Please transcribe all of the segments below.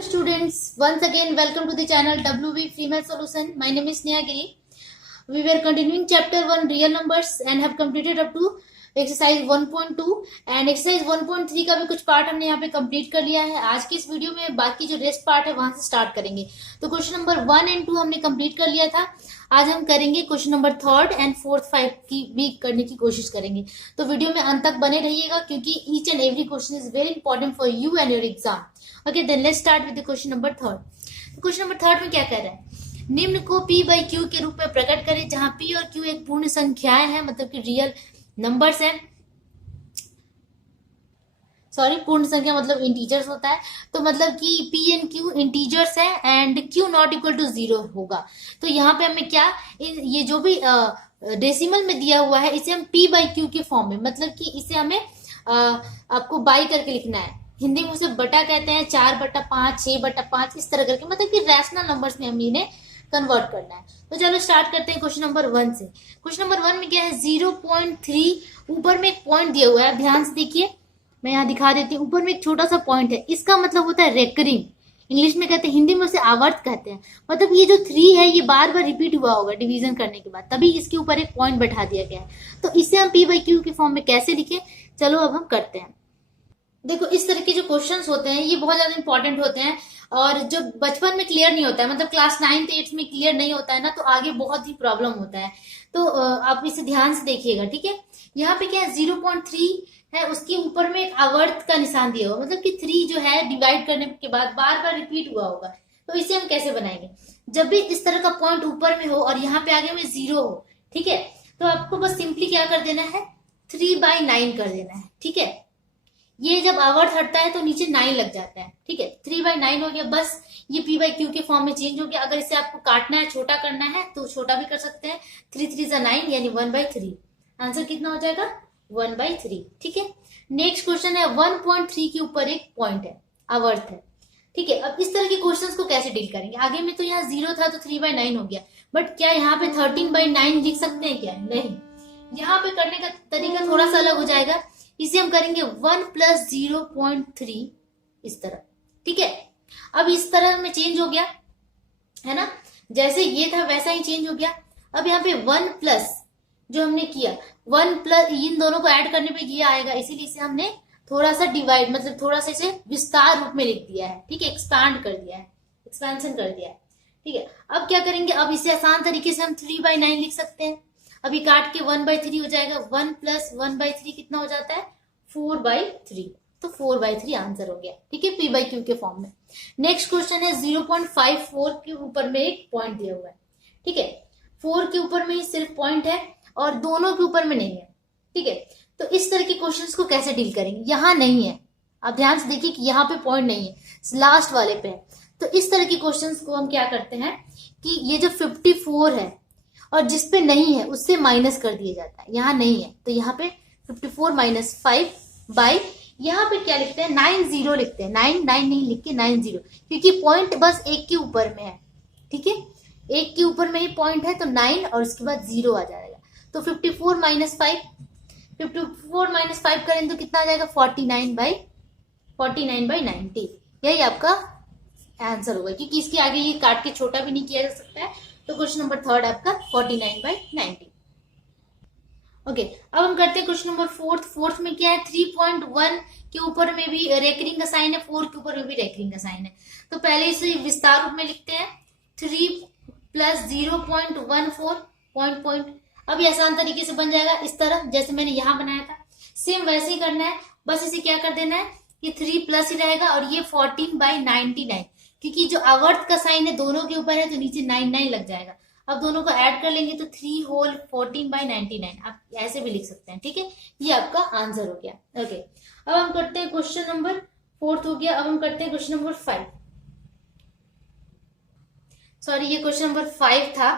Students, once again welcome to the channel WV Female Solution. My name is Neha Giri. We were continuing chapter 1 real numbers and have completed up to exercise 1.2 and exercise 1.3 का भी कुछ part हमने यहाँ पे complete कर लिया है। आज की इस वीडियो में बाकी जो रेस्ट पार्ट है वहां से स्टार्ट करेंगे। तो क्वेश्चन नंबर 1 एंड 2 हमने कंप्लीट कर लिया था। आज हम करेंगे क्वेश्चन नंबर 3 एंड 4, 5 की भी करने की कोशिश करेंगे। तो वीडियो में अंत तक बने रहिएगा क्योंकि each and every question is very important for you and your exam. Okay, then let's start with question number 3। Question number 3 में क्या कह रहा है? निम्न को P बाई Q के रूप में प्रकट करें, जहां P और Q एक पूर्ण संख्याएं हैं, मतलब कि रियल नंबर्स हैं। सॉरी, पूर्ण संख्या मतलब इंटीजर्स होता है। तो मतलब कि P एंड Q इंटीजर्स है and Q not equal to 0 होगा। तो यहाँ पे हमें क्या, ये जो भी डेसिमल में दिया हुआ है इसे हम P बाई Q के फॉर्म में, मतलब कि इसे हमें आपको बाई करके लिखना है। हिंदी में उसे बटा कहते हैं, 4/5, 6/5, इस तरह करके, मतलब कि रैशनल नंबर्स में हम इन्हें कन्वर्ट करना है। तो चलो स्टार्ट करते हैं क्वेश्चन नंबर 1 से। क्वेश्चन नंबर 1 में क्या है? 0.3 ऊपर में एक पॉइंट दिया हुआ है, ध्यान से देखिए, मैं यहाँ दिखा देती हूँ। ऊपर में एक छोटा सा पॉइंट है, इसका मतलब होता है रेकरिंग। इंग्लिश में कहते हैं, हिंदी में उसे आवर्त कहते हैं। मतलब ये जो 3 है ये बार बार रिपीट हुआ होगा डिवीजन करने के बाद, तभी इसके ऊपर एक पॉइंट बैठा दिया गया है। तो इसे हम P बाई Q के फॉर्म में कैसे लिखें, चलो अब हम करते हैं। देखो, इस तरह के जो क्वेश्चंस होते हैं ये बहुत ज्यादा इंपॉर्टेंट होते हैं और जो बचपन में क्लियर नहीं होता है, मतलब क्लास 9th 8th में क्लियर नहीं होता है ना, तो आगे बहुत ही प्रॉब्लम होता है। तो आप इसे ध्यान से देखिएगा, ठीक है। यहाँ पे क्या है? 0.3 है, उसके ऊपर में एक आवर्त का निशान दिया हुआ, मतलब कि 3 जो है डिवाइड करने के बाद बार बार रिपीट हुआ होगा। तो इसे हम कैसे बनाएंगे? जब भी इस तरह का पॉइंट ऊपर में हो और यहाँ पे आगे में 0 हो, ठीक है, तो आपको बस सिंपली क्या कर देना है? 3/9 कर देना है, ठीक है। ये जब आवर्त हटता है तो नीचे 9 लग जाता है, ठीक है। 3/9 हो गया, बस ये P बाई Q के फॉर्म में चेंज हो गया। अगर इसे आपको काटना है, छोटा करना है तो छोटा भी कर सकते हैं। 3 3 9 यानी 1/3। आंसर कितना हो जाएगा? 1/3, ठीक है। नेक्स्ट क्वेश्चन है 1.3 के ऊपर एक पॉइंट है, आवर्त है, ठीक है। अब इस तरह के क्वेश्चंस को कैसे डील करेंगे? आगे में तो यहाँ 0 था तो 3/9 हो गया, बट क्या यहाँ पे 13/9 लिख सकते हैं क्या? नहीं। यहाँ पे करने का तरीका थोड़ा सा अलग हो जाएगा। इसे हम करेंगे 1 + 0.3 इस तरह, ठीक है। अब इस तरह में चेंज हो गया है ना, जैसे ये था वैसा ही चेंज हो गया। अब यहाँ पे 1 प्लस जो हमने किया, 1 प्लस इन दोनों को ऐड करने पे ये आएगा, इसीलिए इसे हमने थोड़ा सा डिवाइड, मतलब थोड़ा सा इसे विस्तार रूप में लिख दिया है, ठीक है, एक्सपांड कर दिया है, एक्सपेंशन कर दिया है, ठीक है। अब क्या करेंगे? अब इसे आसान तरीके से हम 3/9 लिख सकते हैं। अभी काट के 1/3 हो जाएगा। 1 + 1/3 कितना हो जाता है? 4/3। तो 4/3 आंसर हो गया, ठीक है, P बाई Q के फॉर्म में। नेक्स्ट क्वेश्चन है 0.54 के ऊपर में एक पॉइंट दिया हुआ है, ठीक है। 4 के ऊपर में ही सिर्फ पॉइंट है और दोनों के ऊपर में नहीं है, ठीक है। तो इस तरह के क्वेश्चंस को कैसे डील करेंगे? यहाँ नहीं है, आप ध्यान से देखिए कि यहाँ पे पॉइंट नहीं है, लास्ट वाले पे है। तो इस तरह के क्वेश्चंस को हम क्या करते हैं कि ये जो 54 है और जिसपे नहीं है उससे माइनस कर दिया जाता है। यहाँ नहीं है तो यहाँ पे 54 - 5 बाई, यहाँ पे क्या लिखते हैं? 90 लिखते हैं। 9 नहीं लिख के 90, क्योंकि पॉइंट बस एक के ऊपर में है, ठीक है। एक के ऊपर में ही पॉइंट है तो 9 और उसके बाद 0 आ जाएगा। तो 54 - 5, 54 - 5 करें तो कितना आ जाएगा? 49/90। यही आपका आंसर होगा, क्योंकि इसके आगे ये काट के छोटा भी नहीं किया जा सकता है। तो क्वेश्चन नंबर 3 आपका 49/90। ओके, अब हम करते हैं क्वेश्चन नंबर 4। 4 में क्या है? 3.1 के ऊपर में भी रेकरिंग का साइन है, 4 के ऊपर में भी रेकरिंग का साइन है। तो पहले इसे विस्तार रूप में लिखते हैं। 3 + 0.14 पॉइंट। अब ये आसान तरीके से बन जाएगा इस तरह, जैसे मैंने यहाँ बनाया था, सेम वैसे ही करना है। बस इसे क्या कर देना है, ये 3 प्लस ही रहेगा और ये 14/99, क्योंकि जो आवर्त का साइन है दोनों के ऊपर है तो नीचे 9 लग जाएगा। अब दोनों को ऐड कर लेंगे तो 3 होल 14/99, आप ऐसे भी लिख सकते हैं, ठीक है। ये आपका आंसर हो गया। ओके, अब हम करते हैं क्वेश्चन नंबर 4 हो गया। अब हम करते हैं क्वेश्चन नंबर 5। सॉरी, ये क्वेश्चन नंबर 5 था।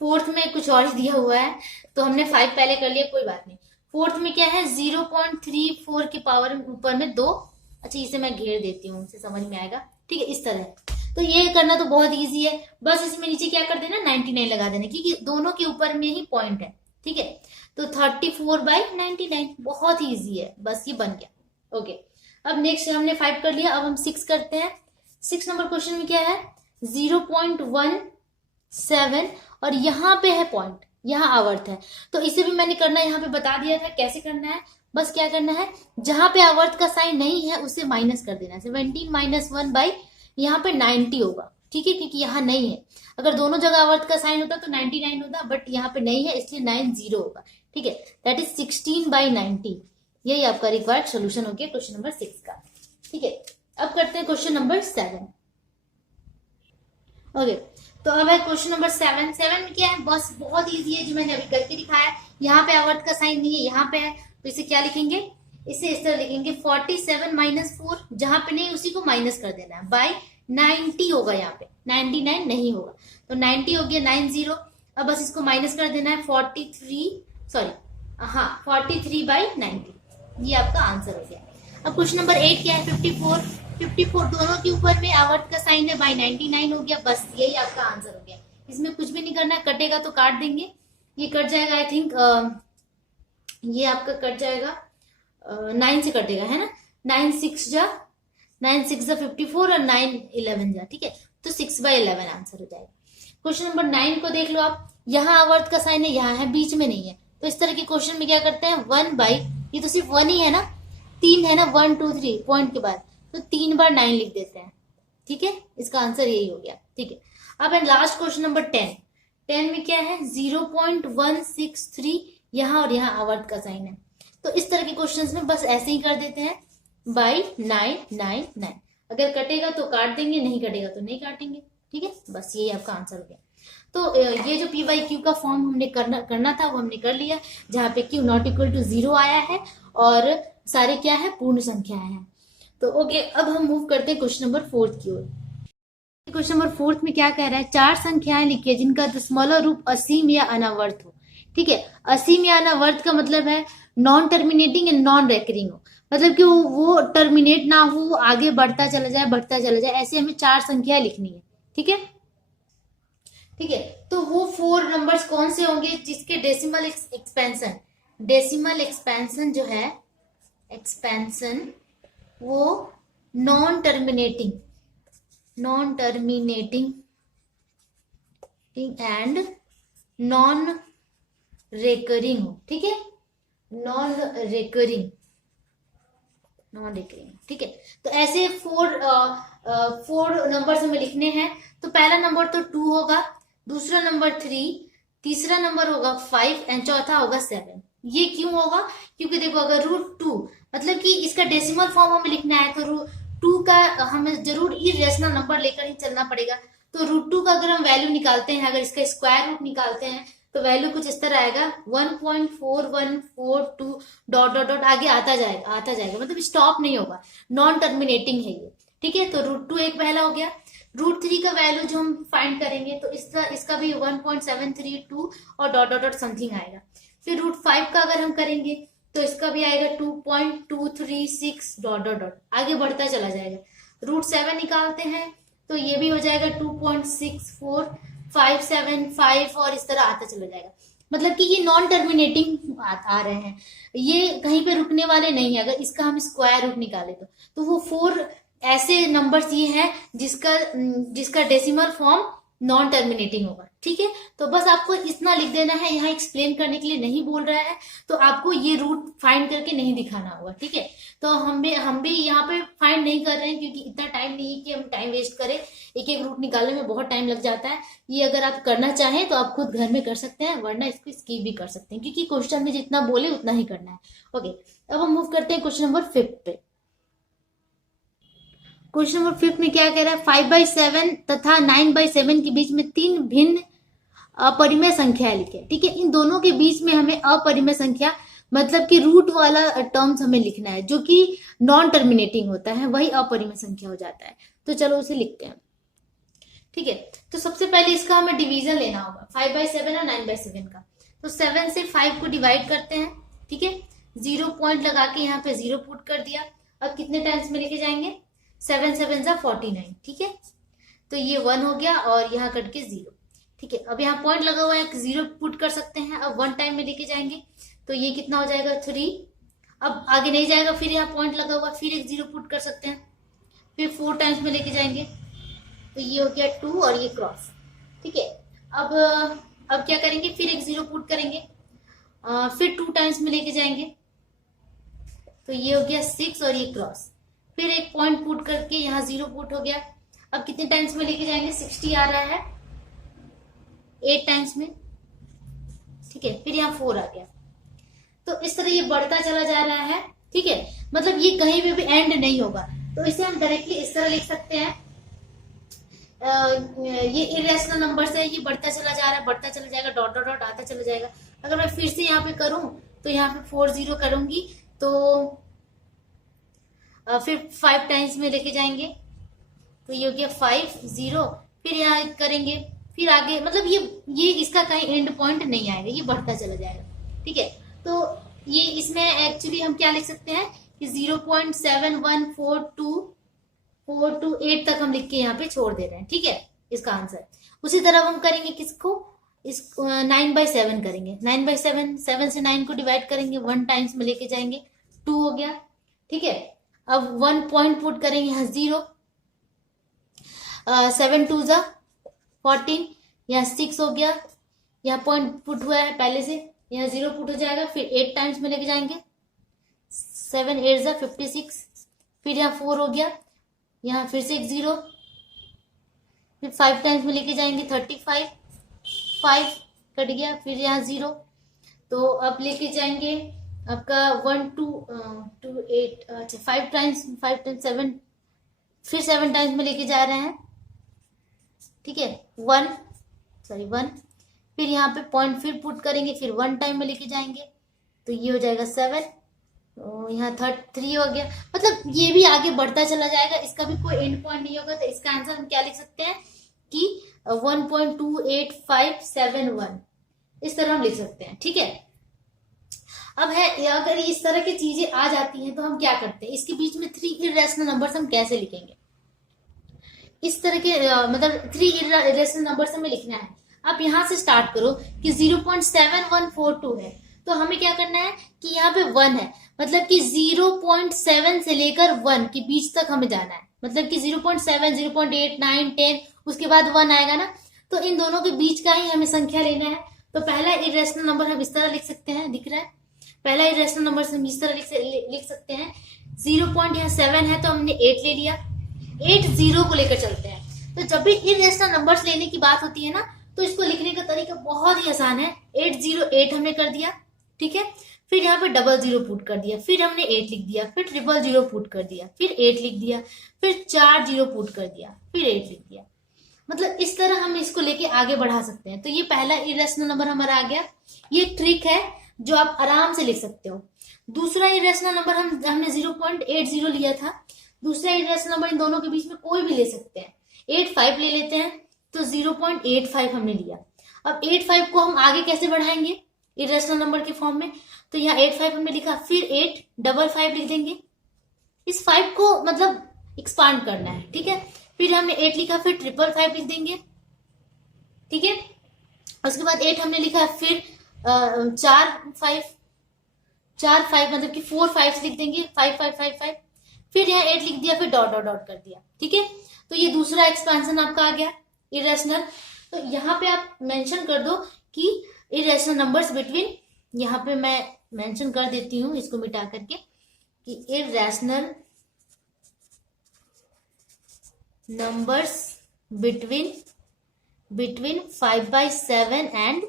4th में कुछ और ही दिया हुआ है तो हमने 5 पहले कर लिया, कोई बात नहीं। 4th में क्या है? 0.34 के पावर ऊपर में 2। अच्छा, इसे मैं घेर देती हूँ, इसे समझ में आएगा, ठीक है, इस तरह। तो ये करना तो बहुत इजी है, बस इसमें नीचे क्या कर देना? 99 लगा देना, क्योंकि दोनों के ऊपर में ही पॉइंट है, ठीक है। तो 34/99 बहुत ही इजी है, बस ये बन गया। ओके, अब नेक्स्ट हमने 5 कर लिया, अब हम 6 करते हैं। 6 नंबर क्वेश्चन में क्या है 0.17 और यहाँ पे है पॉइंट, यहाँ आवर्त है। तो इसे भी मैंने करना यहाँ पे बता दिया था कैसे करना है। बस क्या करना है, जहां पे आवर्त का साइन नहीं है उसे माइनस कर देना है। 17 माइनस 1 बाई यहाँ पे 90 होगा, ठीक है, क्योंकि यहाँ नहीं है। अगर दोनों जगह आवर्त का साइन होता तो 99 होता, बट यहाँ पे नहीं है इसलिए 90 होगा, ठीक है। That is 16/90। यही आपका रिक्वायर्ड सोल्यूशन हो गया क्वेश्चन नंबर 6 का, ठीक है। अब करते हैं क्वेश्चन नंबर 7। ओके, तो अब है क्वेश्चन नंबर 7। 7 में क्या है, बस बहुत इजी है, जो मैंने अभी करके दिखाया। यहाँ पे आवर्त का साइन नहीं है, यहाँ पे है, तो इसे क्या लिखेंगे, इसे इस तरह लिखेंगे 47 माइनस 4, जहां पे नहीं उसी को माइनस कर देना है, बाई 90 होगा, यहाँ पे 99 नहीं होगा, तो 90 हो गया 90। अब बस इसको माइनस कर देना है 43/90। ये आपका आंसर हो गया। अब क्वेश्चन नंबर 8 क्या है 54 दोनों के ऊपर में आवर्त का साइन है, बाई 99 हो गया। बस यही आपका आंसर हो गया। इसमें कुछ भी नहीं करना है, कटेगा तो काट देंगे, ये कट जाएगा। आई थिंक ये आपका कट जाएगा 9 से कटेगा, है ना। 9 6 जा 54 और 9 11 जा, ठीक है, तो 6/11 आंसर हो जाएगा। क्वेश्चन नंबर 9 को देख लो आप, यहाँ आवर्त का साइन है, यहाँ है, बीच में नहीं है। तो इस तरह के क्वेश्चन में क्या करते हैं 1 बाई, ये तो सिर्फ 1 ही है ना, 3 है ना, 1 2 3 पॉइंट के बाद, तो 3 बार 9 लिख देते हैं, ठीक है। इसका आंसर यही हो गया, ठीक है। अब है लास्ट क्वेश्चन नंबर 10। 10 में क्या है 0.163, यहाँ और यहाँ आवर्त का साइन है। तो इस तरह के क्वेश्चंस में बस ऐसे ही कर देते हैं, बाई 999। अगर कटेगा तो काट देंगे, नहीं कटेगा तो नहीं काटेंगे, ठीक है। बस यही आपका आंसर हो गया। तो ये जो PYQ का फॉर्म हमने करना था वो हमने कर लिया, जहाँ पे Q नॉट इक्वल टू 0 आया है और सारे क्या है पूर्ण संख्याएं हैं। तो ओके, अब हम मूव करते हैं क्वेश्चन नंबर 4 की ओर। क्वेश्चन नंबर 4 में क्या कह रहा है, 4 संख्याएं लिखिए जिनका दशमलव रूप असीम या अनावर्त हो, ठीक है। असीम या अनावर्त का मतलब है non terminating and non recurring हो, मतलब कि वो टर्मिनेट ना हो, आगे बढ़ता चला जाए, ऐसे हमें 4 संख्या लिखनी है, ठीक है, ठीक है। तो वो 4 नंबर्स कौन से होंगे जिसके डेसिमल एक्सपेंशन जो है, एक्सपेंशन वो non terminating and non recurring हो, ठीक है, नॉन रेकरिंग, ठीक है। तो ऐसे 4 नंबर्स हमें लिखने हैं। तो पहला नंबर तो 2 होगा, दूसरा नंबर 3, तीसरा नंबर होगा 5 एंड चौथा होगा 7। ये क्यों होगा, क्योंकि देखो अगर √2 मतलब कि इसका डेसिमल फॉर्म हमें लिखना है, तो √2 का हमें जरूर इरेशनल नंबर लेकर ही चलना पड़ेगा। तो √2 का अगर हम वैल्यू निकालते हैं, अगर इसका स्क्वायर रूट निकालते हैं, तो वैल्यू कुछ इस तरह आएगा 1.4142 ... आगे आता जाएगा, मतलब स्टॉप नहीं होगा, नॉन टर्मिनेटिंग है ये, ठीक है। तो √2 एक पहला हो गया। √3 का वैल्यू जो हम फाइंड करेंगे तो इसका भी 1.732 और ... समथिंग आएगा। फिर √5 का अगर हम करेंगे तो इसका भी आएगा 2.236 ... आगे बढ़ता चला जाएगा। √7 निकालते हैं तो ये भी हो जाएगा 2.64575 और इस तरह आता चला जाएगा। मतलब कि ये नॉन टर्मिनेटिंग आ रहे हैं, ये कहीं पे रुकने वाले नहीं है। अगर इसका हम स्क्वायर रूट निकाले तो वो 4 ऐसे नंबर्स ये हैं जिसका डेसिमल फॉर्म नॉन टर्मिनेटिंग होगा, ठीक है। तो बस आपको इतना लिख देना है, यहाँ एक्सप्लेन करने के लिए नहीं बोल रहा है, तो आपको ये रूट फाइंड करके नहीं दिखाना होगा, ठीक है। तो हम भी यहाँ पे फाइंड नहीं कर रहे हैं, क्योंकि इतना टाइम नहीं है कि हम टाइम वेस्ट करें, एक एक रूट निकालने में बहुत टाइम लग जाता है। ये अगर आप करना चाहें तो आप खुद घर में कर सकते हैं, वरना इसको स्किप भी कर सकते हैं, क्योंकि क्वेश्चन में जितना बोले उतना ही करना है। ओके, अब हम मूव करते हैं क्वेश्चन नंबर 5 पे। क्वेश्चन नंबर 5 में क्या कह रहा है, 5/7 तथा 9/7 के बीच में 3 भिन्न अपरिमेय संख्याएं लिखे, ठीक है। इन दोनों के बीच में हमें अपरिमेय संख्या मतलब कि रूट वाला टर्म्स हमें लिखना है, जो कि नॉन टर्मिनेटिंग होता है, वही अपरिमेय संख्या हो जाता है। तो चलो उसे लिखते हैं, ठीक है। तो सबसे पहले इसका हमें डिवीजन लेना होगा 5/7 और 9/7 का। तो 7 से 5 को डिवाइड करते हैं, ठीक है। 0 पॉइंट लगा के यहाँ पे 0 पुट कर दिया। अब कितने टाइम्स में लेके जाएंगे, 7 7 जा 49, ठीक है। तो ये 1 हो गया और यहाँ कट के 0, ठीक है। अब यहाँ पॉइंट लगा हुआ है, 0 पुट कर सकते हैं। अब 1 टाइम में लेके जाएंगे तो ये कितना हो जाएगा 3। अब आगे नहीं जाएगा, फिर यहाँ पॉइंट लगा हुआ, फिर एक 0 पुट कर सकते हैं फिर 4 टाइम्स में लेके जाएंगे, तो ये हो गया 2 और ये क्रॉस। ठीक है, अब क्या करेंगे, फिर एक 0 पुट करेंगे, फिर 2 टाइम्स में लेके जाएंगे, तो ये हो गया 6 और ये क्रॉस। फिर एक पॉइंट पुट करके यहाँ 0 पुट हो गया। अब कितने टाइम्स में लेके जाएंगे, 60 आ रहा है 8 टाइम्स में। ठीक है, फिर यहाँ 4 आ गया। तो इस तरह ये बढ़ता चला जा रहा है। ठीक है, मतलब ये कहीं पे भी एंड नहीं होगा। तो इसे हम डायरेक्टली इस तरह लिख सकते हैं, ये इरेशनल नंबर से ये बढ़ता चला जा रहा है, बढ़ता चला जाएगा, डॉट डॉट डॉट आता चला जाएगा। अगर मैं फिर से यहाँ पे करूं तो यहाँ पे 4 0 करूंगी, तो फिर 5 टाइम्स में लेके जाएंगे, तो ये हो गया 5 0। फिर यहाँ करेंगे, फिर आगे, मतलब ये इसका कहीं एंड पॉइंट नहीं आएगा, ये बढ़ता चला जाएगा। ठीक है, तो ये इसमें एक्चुअली हम क्या लिख सकते हैं कि 0.7142428 तक हम लिख के यहाँ पे छोड़ दे रहे हैं। ठीक है, इसका आंसर। उसी तरह हम करेंगे किसको, इस 9/7 करेंगे। 9/7, 7 से 9 को डिवाइड करेंगे, 1 टाइम्स में लेके जाएंगे, 2 हो गया। ठीक है, अब 1 पॉइंट पुट करेंगे यहाँ 0, 7 2 जा 14, यहाँ 6 हो गया, यहाँ पॉइंट पुट हुआ है पहले से, यहाँ 0 पुट हो जाएगा। फिर 8 टाइम्स में लेके जाएंगे, 7 8 जा 56। फिर यहाँ 4 हो गया, यहाँ फिर से एक 0, फिर 5 टाइम्स में लेके जाएंगे, 35, 5 कट गया, फिर यहाँ 0। तो अब लेके जाएंगे आपका 1 2 2 8, अच्छा 5 टाइम्स 7, फिर 7 टाइम्स में लेके जा रहे हैं। ठीक है, 1 फिर यहाँ पे पॉइंट फिर पुट करेंगे, फिर 1 टाइम में लेके जाएंगे, तो ये हो जाएगा 7, तो यहाँ 3 हो गया। मतलब ये भी आगे बढ़ता चला जाएगा, इसका भी कोई एंड पॉइंट नहीं होगा। तो इसका आंसर हम क्या लिख सकते हैं कि 1.28571, इस तरह हम लिख सकते हैं। ठीक है, अब है अगर इस तरह की चीजें आ जाती हैं तो हम क्या करते हैं, इसके बीच में 3 इरेशनल नंबर्स हम कैसे लिखेंगे। इस तरह के मतलब 3 इरेशनल नंबर्स हमें लिखना है। आप यहां से स्टार्ट करो कि 0.7142 है, तो हमें क्या करना है कि यहाँ पे 1 है, मतलब कि 0.7 से लेकर 1 के बीच तक हमें जाना है। मतलब कि 0.7 0.8 9 10 उसके बाद 1 आएगा ना, तो इन दोनों के बीच का ही हमें संख्या लेना है। तो पहला इरेशनल नंबर हम इस तरह लिख सकते हैं, दिख रहा है, पहला इरेशनल नंबर हम इस तरह लिख सकते हैं। 0.7 है तो हमने 8 ले लिया, 8 0 को लेकर चलते हैं। तो जब भी इरेशनल नंबर्स लेने की बात होती है ना, तो इसको लिखने का तरीका बहुत ही आसान है। 808 हमने कर दिया। ठीक है, फिर यहाँ पे 00 पुट कर दिया, फिर हमने 8 लिख दिया, फिर 000 पुट कर दिया, फिर 8 लिख दिया, फिर 4 0 पुट कर दिया, फिर 8 लिख दिया। मतलब इस तरह हम इसको लेके आगे बढ़ा सकते हैं। तो ये पहला इरेशनल नंबर हमारा आ गया। ये ट्रिक है जो आप आराम से लिख सकते हो। दूसरा इरेशनल नंबर हमने 0.80 लिया था। दूसरा इरेशनल नंबर इन दोनों के बीच में कोई भी ले सकते हैं। 85 ले लेते हैं, तो 0.85 हमने लिया। अब 85 को हम आगे कैसे बढ़ाएंगे इरेशनल नंबर के फॉर्म में, तो यहाँ 85 हमने लिखा, फिर 855 लिख देंगे। इस 5 को मतलब एक्सपांड करना है। ठीक है, फिर हमने 8 लिखा, फिर 555 लिख देंगे। ठीक है, उसके बाद 8 हमने लिखा, फिर 4 5 मतलब कि 4 5 लिख देंगे, 5 5 5 5, फिर यहाँ 8 लिख दिया, फिर डॉट डॉट डॉट कर दिया। ठीक है, तो ये दूसरा एक्सपेंशन आपका आ गया इरेशनल। तो यहाँ पे आप मेंशन कर दो कि इरेशनल नंबर्स बिटवीन, यहाँ पे मैं मेंशन कर देती हूँ इसको मिटा करके, कि इरेशनल नंबर्स बिटवीन 5/7 एंड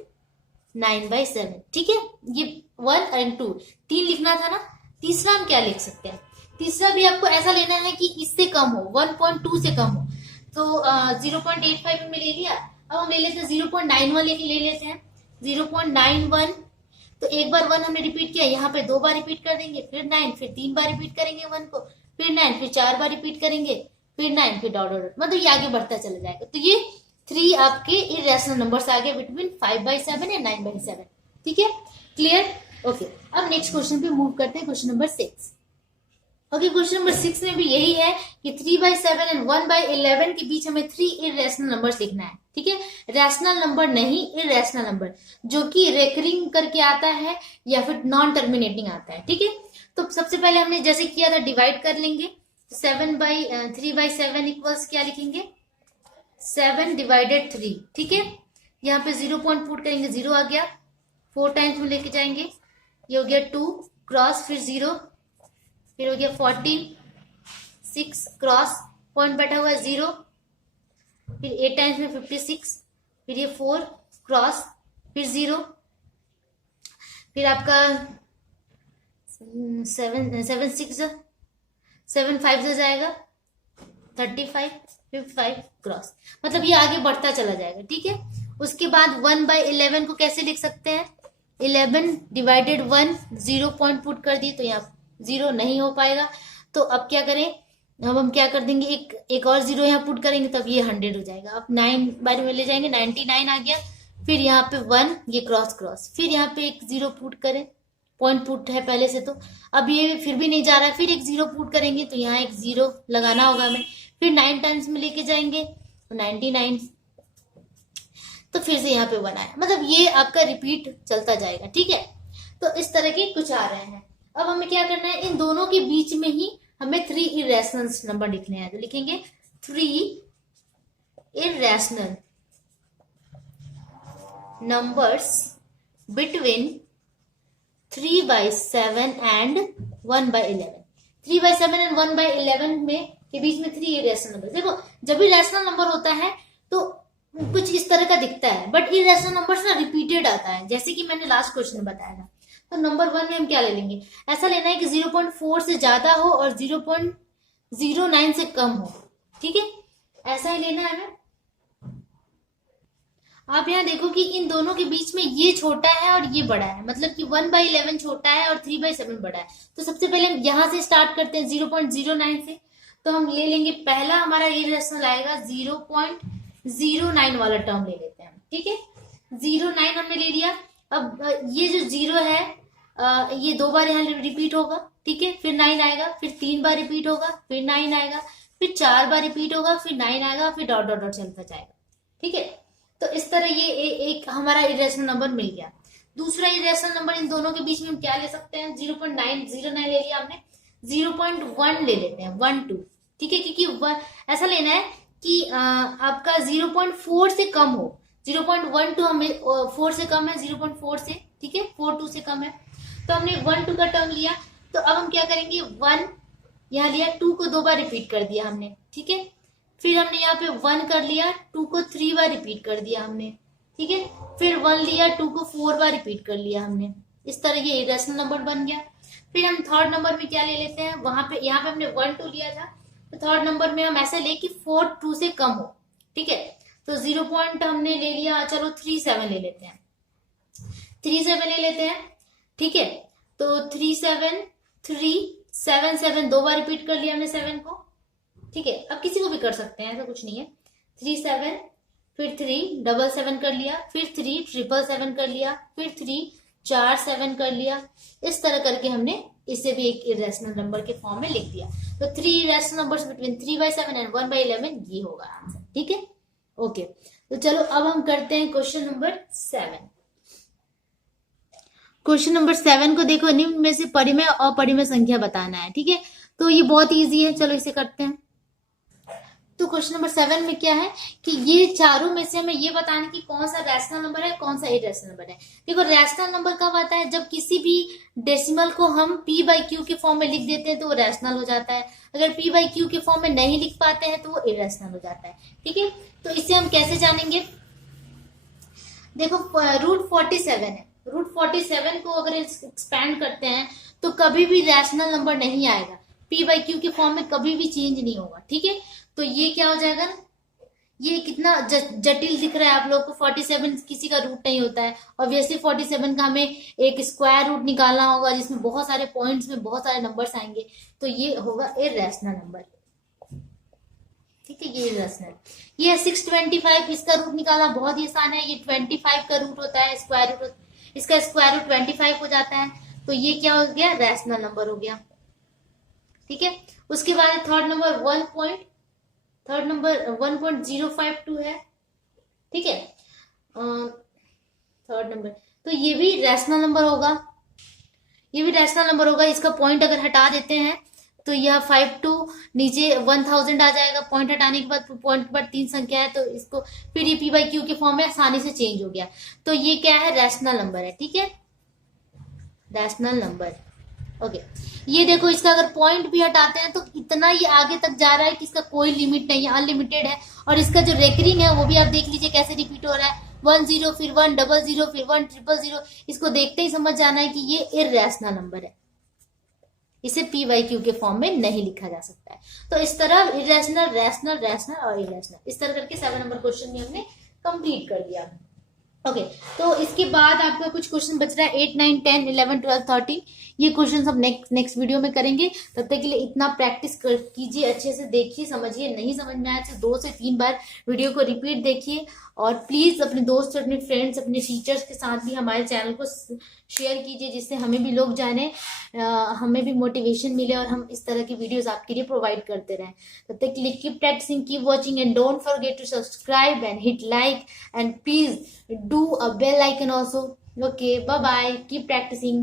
9/7। ठीक है, ये 1 और 2 3 लिखना था ना। तीसरा हम क्या लिख सकते हैं, तीसरा भी आपको ऐसा लेना है कि इससे कम हो, 1.2 से कम हो। तो 0.85 हमने ले लिया। अब हम ले लेते हैं 0.91 ले लेते हैं। 0.91, तो एक बार 1 हमने रिपीट किया, यहाँ पे 2 बार रिपीट कर देंगे, फिर 9, फिर 3 बार रिपीट करेंगे 1 को, फिर 9, फिर 4 बार रिपीट करेंगे, फिर 9, फिर डॉट डॉट, मतलब ये आगे बढ़ता चला जाएगा। तो ये 3 आपके इरेशनल नंबर्स आ गए बिटवीन 5/7 या 9/7। ठीक है, क्लियर? ओके, अब नेक्स्ट क्वेश्चन पे मूव करते हैं, question number 6। Okay, question number 6 में भी यही है कि 3/7 एंड 1/11 के बीच हमें 3 इरेशनल नंबर्स लिखना है। ठीक है, रैशनल नंबर नहीं, इरेशनल नंबर, जो कि रेकरिंग करके आता है या फिर नॉन टर्मिनेटिंग आता है। ठीक है, तो सबसे पहले हमने जैसे किया था, डिवाइड कर लेंगे। 3/7 इक्वल्स क्या लिखेंगे, 7/3। ठीक है, यहाँ पे 0 पॉइंट पुट करेंगे, 0 आ गया, 4 टाइम्स में लेके जाएंगे, ये हो गया 2 क्रॉस फिर 0, फिर हो गया 14, 6 क्रॉस पॉइंट बैठा हुआ है 0, फिर 8 टाइम्स में 56, फिर ये 4 क्रॉस फिर 0, फिर आपका 7 5 से जाएगा 35, 55 क्रॉस, मतलब ये आगे बढ़ता चला जाएगा। ठीक है, उसके बाद 1/11 को कैसे लिख सकते हैं, 11/1, 0 पॉइंट पुट कर दिए तो यहाँ 0 नहीं हो पाएगा, तो अब क्या करें, अब हम क्या कर देंगे, एक और 0 यहाँ पुट करेंगे तब ये 100 हो जाएगा। अब 9 बार में ले जाएंगे, 99 आ गया, फिर यहाँ पे 1, ये क्रॉस क्रॉस, फिर यहाँ पे एक 0 पुट करें, पॉइंट पुट है पहले से, तो अब ये फिर भी नहीं जा रहा है, फिर एक 0 पुट करेंगे तो यहाँ एक 0 लगाना होगा हमें, फिर 9 टाइम्स में लेके जाएंगे तो 99, तो फिर से यहाँ पे 1 आया, मतलब ये आपका रिपीट चलता जाएगा। ठीक है, तो इस तरह के कुछ आ रहे हैं। अब हमें क्या करना है, इन दोनों के बीच में ही हमें 3 इरेशनल नंबर लिखने हैं, तो लिखेंगे 3 irrational numbers between 3/7 and 1/11। 3/7 and 1/11 में के बीच में 3 इरेशनल नंबर। देखो, जब भी रैशनल नंबर होता है तो कुछ इस तरह का दिखता है, बट इरेशनल नंबर ना रिपीटेड आता है, जैसे कि मैंने लास्ट क्वेश्चन में बताया था। तो नंबर 1 में हम क्या ले लेंगे, ऐसा लेना है कि 0.4 से ज्यादा हो और 0.09 से कम हो। ठीक है, ऐसा ही लेना है हमें। आप यहाँ देखो कि इन दोनों के बीच में ये छोटा है और ये बड़ा है, मतलब कि 1/11 छोटा है और 3/7 बड़ा है। तो सबसे पहले हम यहाँ से स्टार्ट करते हैं 0.09 से, तो हम ले लेंगे, पहला हमारा इरेशनल आएगा 0.09 वाला टर्म ले लेते हैं। ठीक है, 0.9 हमने ले लिया। अब ये जो 0 है ये 2 बार यहाँ रिपीट होगा। ठीक है, फिर 9 आएगा, फिर 3 बार रिपीट होगा, फिर 9 आएगा, फिर 4 बार रिपीट होगा, फिर 9 आएगा, फिर डॉट डॉट डॉट चलता जाएगा। ठीक है, तो इस तरह ये एक हमारा इरेशनल नंबर मिल गया। दूसरा इरेशनल नंबर इन दोनों के बीच में हम क्या ले सकते हैं, 0.909 ले लिया हमने, 0.1 ले लेते हैं, 1 2। ठीक है, क्योंकि ऐसा लेना है कि आपका 0.4 से कम हो। 0.12 हमें 4 से कम है, 0.4 से, ठीक है, 4 2 से कम है, तो हमने 1 2 का टर्म लिया। तो अब हम क्या करेंगे, 1 यहाँ लिया, 2 को 2 बार रिपीट कर दिया हमने। ठीक है, फिर हमने यहाँ पे 1 कर लिया, 2 को 3 बार रिपीट कर दिया हमने। ठीक है, फिर 1 लिया, 2 को 4 बार रिपीट कर लिया हमने। इस तरह ये इरेशनल नंबर बन गया। फिर हम थर्ड नंबर में क्या ले लेते हैं, वहां पे यहाँ पे हमने 1 2 लिया था, तो थर्ड नंबर में हम ऐसे ले कि 4 2 से कम हो। ठीक है, तो 0 पॉइंट हमने ले लिया, चलो 3 7 ले लेते हैं, 3 7 ले लेते हैं। ठीक है, तो 3 7 3 7 7 2 बार रिपीट कर लिया हमने 7 को। ठीक है, अब किसी को भी कर सकते हैं, ऐसा कुछ नहीं है। 3 7, फिर 3 7 7 कर लिया, फिर 3 7 7 कर लिया, फिर 3 4 7 कर लिया। इस तरह करके हमने इसे भी एक इरेशनल नंबर के फॉर्म में लिख दिया। तो 3 इरेशनल नंबर्स बिटवीन 3/7 एंड 1/11 ये होगा आंसर। ठीक है, ओके। तो चलो अब हम करते हैं क्वेश्चन नंबर 7। क्वेश्चन नंबर 7 को देखो, निम्न में से परिमेय और अपरिमेय संख्या बताना है। ठीक है, तो ये बहुत इजी है, चलो इसे करते हैं। तो क्वेश्चन नंबर 7 में क्या है कि ये चारों में से हमें ये बताना है कि कौन सा रैशनल नंबर है, कौन सा इरेशनल नंबर है। देखो, रैशनल नंबर कब आता है, जब किसी भी डेसिमल को हम p/q के फॉर्म में लिख देते हैं तो वो रैशनल हो जाता है। अगर p/q के फॉर्म में नहीं लिख पाते हैं तो वो इरेशनल हो जाता है। ठीक है, तो इसे हम कैसे जानेंगे, देखो √47 है, √47 को अगर एक्सपैंड करते हैं तो कभी भी रैशनल नंबर नहीं आएगा, p/q के फॉर्म में कभी भी चेंज नहीं होगा। ठीक है, तो ये क्या हो जाएगा ना, ये कितना जटिल दिख रहा है आप लोग को। 47 किसी का रूट नहीं होता है, ऑब्वियसली 47 का हमें एक स्क्वायर रूट निकालना होगा जिसमें बहुत सारे पॉइंट्स में बहुत सारे नंबर्स आएंगे, तो ये होगा इरेशनल नंबर। ठीक है, ये इरेशनल। ये 625, इसका रूट निकालना बहुत ही आसान है। ये 25 का रूट होता है, स्क्वायर रूट, इसका स्क्वायर रूट 25 हो जाता है, तो ये क्या हो गया, रैशनल नंबर हो गया। ठीक है, उसके बाद थर्ड नंबर 1.052 है। ठीक है, थर्ड नंबर, तो ये भी रैशनल नंबर होगा, ये भी रैशनल नंबर होगा। इसका पॉइंट अगर हटा देते हैं तो यह 5 टू नीचे 1000 आ जाएगा, पॉइंट हटाने के बाद पॉइंट के बाद 3 संख्या है, तो इसको फिर ये पी बाई क्यू के फॉर्म में आसानी से चेंज हो गया। तो ये क्या है, रैशनल नंबर है, ठीक है, रैशनल नंबर। ओके, ये देखो इसका अगर पॉइंट भी हटाते हैं तो इतना ये आगे तक जा रहा है कि इसका कोई लिमिट नहीं है, अनलिमिटेड है। और इसका जो रेकरिंग है वो भी आप देख लीजिए कैसे रिपीट हो रहा है, 10 फिर 100 फिर 1000। इसको देखते ही समझ जाना है कि ये इररेशनल नंबर है, इसे पी वाई क्यू के फॉर्म में नहीं लिखा जा सकता है। तो इस तरह इरेशनल, रैशनल, रैशनल और इरेशनल, इस तरह करके 7 नंबर क्वेश्चन में हमने कंप्लीट कर दिया। ओके, तो इसके बाद आपका कुछ क्वेश्चन बच रहा है 8, 9, 10, 11, 12, 13। ये क्वेश्चन हम नेक्स्ट वीडियो में करेंगे। तब तक के लिए इतना प्रैक्टिस कीजिए, अच्छे से देखिए, समझिए। नहीं समझ में आया तो 2 से 3 बार वीडियो को रिपीट देखिए। और प्लीज अपने दोस्त, अपने फ्रेंड्स, अपने टीचर्स के साथ भी हमारे चैनल को शेयर कीजिए, जिससे हमें भी लोग जाने, हमें भी मोटिवेशन मिले और हम इस तरह की वीडियोस आपके लिए प्रोवाइड करते रहें। तब तक के लिए keep practicing, keep watching and don't forget to subscribe and hit like and please do a bell icon also. Okay, bye bye, keep practicing.